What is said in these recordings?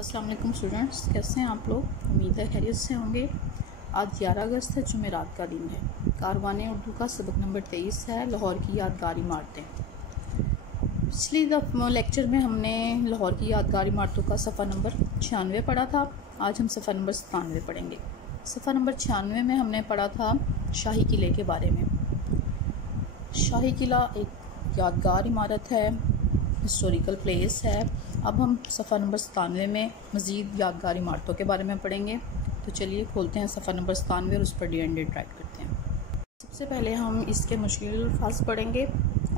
अस्सलाम वालेकुम स्टूडेंट्स, कैसे हैं आप लोग। उम्मीद है खैरियत से होंगे। आज 11 अगस्त है, जुमेरात का दिन है। कारवाने उर्दू का सबक नंबर 23 है, लाहौर की यादगार इमारतें। पिछली लेक्चर में हमने लाहौर की यादगार इमारतों का सफ़ा नंबर 96 पढ़ा था। आज हम सफ़ा नंबर 97 पढ़ेंगे। सफ़ा नंबर 96 में हमने पढ़ा था शाही किले के बारे में। शाही किला एक यादगार इमारत है, हिस्टोरिकल प्लेस है। अब हम सफ़ा नंबर 97 में मज़ीद यादगार इमारतों के बारे में पढ़ेंगे। तो चलिए खोलते हैं सफ़ा नंबर 97 और उस पर D&D टाइप करते हैं। सबसे पहले हम इसके मुश्किल अल्फाज पढ़ेंगे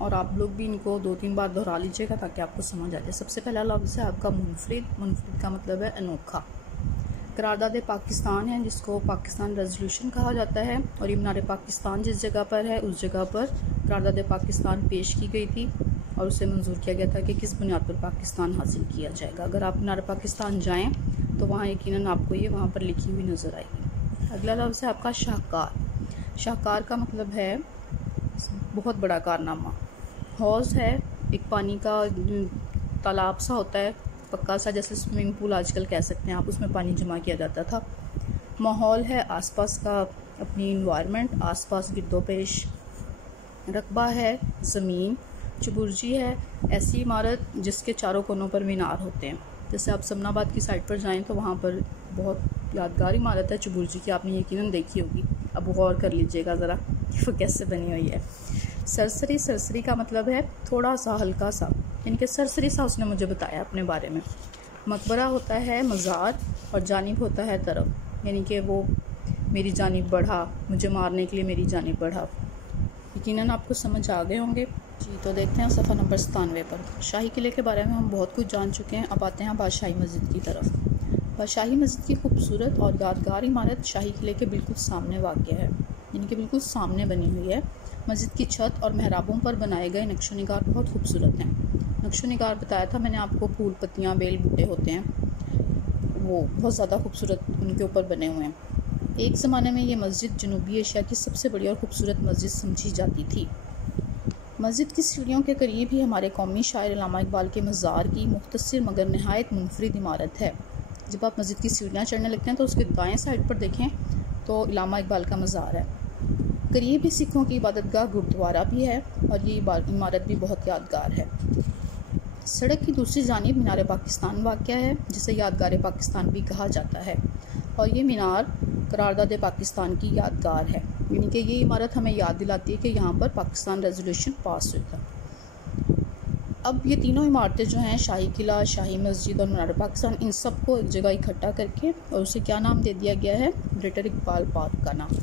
और आप लोग भी इनको 2-3 बार दोहरा लीजिएगा ताकि आपको समझ आ जाए। सबसे पहला लफ्ज़ है आपका मुनफरिद। मुनफरिद का मतलब है अनोखा। करारदाद पाकिस्तान है, जिसको पाकिस्तान रेजोल्यूशन कहा जाता है, और ये मीनार पाकिस्तान जिस जगह पर है उस जगह पर करारदाद पाकिस्तान पेश की गई थी और उसे मंजूर किया गया था कि किस बुनियाद पर पाकिस्तान हासिल किया जाएगा। अगर आप मीनार पाकिस्तान जाएं तो वहाँ यकीनन आपको ये वहाँ पर लिखी हुई नज़र आएगी। अगला लफ्ज़ है आपका शाहकार। शाहकार का मतलब है बहुत बड़ा कारनामा। हौज़ है, एक पानी का तालाब सा होता है, पक्का सा, जैसे स्विमिंग पूल आजकल कह सकते हैं आप, उसमें पानी जमा किया जाता था। माहौल है आसपास का अपनी इन्वायरमेंट, आसपास गिरदोपेश। रकबा है ज़मीन। चुबुर्जी है ऐसी इमारत जिसके चारों कोनों पर मीनार होते हैं। जैसे आप समनाबाद की साइड पर जाएं तो वहाँ पर बहुत यादगार इमारत है चुबुर्जी की, आपने यकीनन देखी होगी। अब गौर कर लीजिएगा ज़रा कि वो कैसे बनी हुई है। सरसरी, सरसरी का मतलब है थोड़ा सा, हल्का सा, यानी कि सरसरी सा उसने मुझे बताया अपने बारे में। मकबरा होता है मज़ार, और जानिब होता है तरफ, यानी कि वो मेरी जानिब बढ़ा, मुझे मारने के लिए मेरी जानिब बढ़ा। यकीनन आपको समझ आ गए होंगे जी। तो देखते हैं सफ़ा नंबर 97 पर। शाही किले के बारे में हम बहुत कुछ जान चुके हैं। अब आते हैं बादशाही मस्जिद की तरफ। बादशाही मस्जिद की खूबसूरत और यादगार इमारत शाही किले के बिल्कुल सामने वाक़ है, यानी कि बिल्कुल सामने बनी हुई है। मस्जिद की छत और मेहराबों पर बनाए गए नक्शो निगार बहुत खूबसूरत हैं। नक्शो निगार बताया था मैंने आपको, फूल पत्तियाँ बेल बूटे होते हैं, वो बहुत ज़्यादा खूबसूरत उनके ऊपर बने हुए हैं। एक ज़माने में ये मस्जिद जनूबी एशिया की सबसे बड़ी और ख़ूबसूरत मस्जिद समझी जाती थी। मस्जिद की सीढ़ियों के करीब ही हमारे कौमी शायर अल्लामा इकबाल के मज़ार की मुख्तसर मगर नहायत मुनफरिद इमारत है। जब आप मस्जिद की सीढ़ियाँ चढ़ने लगते हैं तो उसके दाएं साइड पर देखें तो अल्लामा इकबाल का मज़ार है। करीब ही सिखों की इबादतगाह गुरुद्वारा भी है और ये इमारत भी बहुत यादगार है। सड़क की दूसरी जानिब मीनार पाकिस्तान वाक़या है, जिसे यादगार पाकिस्तान भी कहा जाता है, और ये मीनार करारदाद पाकिस्तान की यादगार है, यानी कि ये इमारत हमें याद दिलाती है कि यहाँ पर पाकिस्तान रेजोल्यूशन पास हुआ था। अब ये तीनों इमारतें जो हैं, शाही किला, शाही मस्जिद और मीनार पाकिस्तान, इन सब को एक जगह इकट्ठा करके और उसे क्या नाम दे दिया गया है, ग्रेटर इकबाल पार्क का नाम।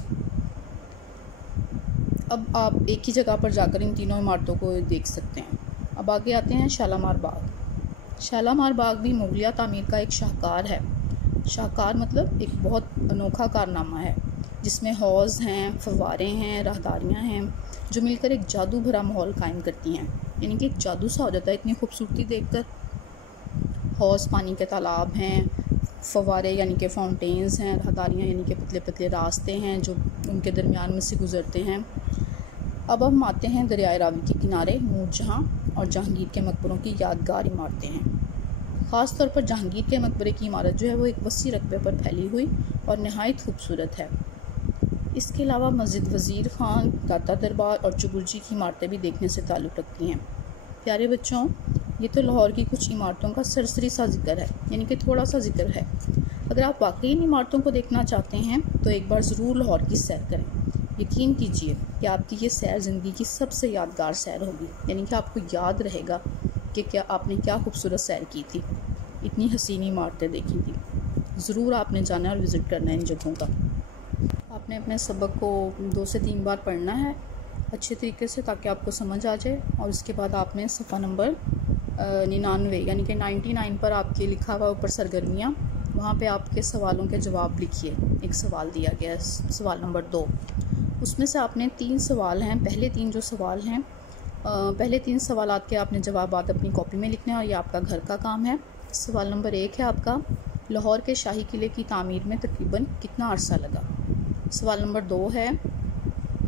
अब आप एक ही जगह पर जाकर इन तीनों इमारतों को देख सकते हैं। अब आगे आते हैं शालामार बाग। शालामार बाग भी मुगलिया तामीर का एक शाहकार है। शाहकार मतलब एक बहुत अनोखा कारनामा है, जिसमें हौज़ हैं, फव्वारे हैं, राहदारियाँ हैं, जो मिलकर एक जादू भरा माहौल कायम करती हैं। यानी कि एक जादू सा हो जाता है इतनी खूबसूरती देखकर। हौज़ पानी के तालाब हैं, फव्वारे यानी कि फाउंटेन्स हैं, राहदारियाँ यानी कि पतले पतले रास्ते हैं जो उनके दरमियान में से गुज़रते हैं। अब हम आते हैं दरियाए रावी के किनारे नूरजहाँ और जहांगीर के मकबरों की यादगार इमारतें हैं। ख़ास तौर पर जहांगीर के मकबरे की इमारत जो है वो एक वसी रकबे पर फैली हुई और नहायत खूबसूरत है। इसके अलावा मस्जिद वज़ीर ख़ान, दाता दरबार और चुबुर्जी की इमारतें भी देखने से ताल्लुक़ रखती हैं। प्यारे बच्चों, ये तो लाहौर की कुछ इमारतों का सरसरी सा जिक्र है, यानी कि थोड़ा सा जिक्र है। अगर आप वाकई इन इमारतों को देखना चाहते हैं तो एक बार ज़रूर लाहौर की सैर करें। यकीन कीजिए कि आपकी ये सैर ज़िंदगी की सबसे यादगार सैर होगी, यानी कि आपको याद रहेगा कि क्या आपने क्या खूबसूरत सैर की थी, इतनी हसीन इमारतें देखी थी। ज़रूर आपने जाना और विज़िट करना है इन जगहों का। आपने अपने सबक को 2 से 3 बार पढ़ना है अच्छे तरीके से, ताकि आपको समझ आ जाए। और उसके बाद आपने सफ़ा नंबर 99 यानी कि 99 पर आपके लिखा हुआ ऊपर सरगर्मियाँ, वहाँ पे आपके सवालों के जवाब लिखिए। एक सवाल दिया गया है, सवाल नंबर 2, उसमें से आपने 3 सवाल हैं, पहले 3 जो सवाल हैं, पहले 3 सवालात के आपने जवाब अपनी कॉपी में लिखने हैं और ये आपका घर का काम है। सवाल नंबर 1 है आपका, लाहौर के शाही किले की तामीर में तकरीबन कितना अरसा लगा। सवाल नंबर 2 है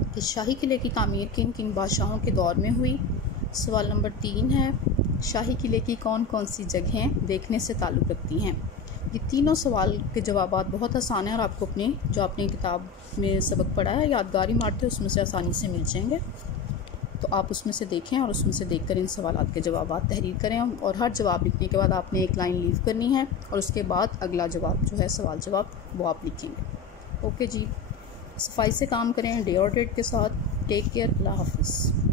कि शाही किले की तामीर किन किन बादशाहों के दौर में हुई। सवाल नंबर 3 है शाही किले की कौन कौन सी जगहें देखने से ताल्लुक़ रखती हैं। ये तीनों सवाल के जवाब बहुत आसान हैं और आपको अपने जो आपने किताब में सबक पढ़ा है यादगारी मारते उसमें से आसानी से मिल जाएंगे। तो आप उसमें से देखें और उसमें से देखकर इन सवालात के जवाब तहरीर करें और हर जवाब लिखने के बाद आपने एक लाइन लीव करनी है और उसके बाद अगला जवाब जो है सवाल जवाब वो आप लिखेंगे। ओके जी, सफाई से काम करें, डे और डेट के साथ। टेक केयर, अल्लाह हाफिज़।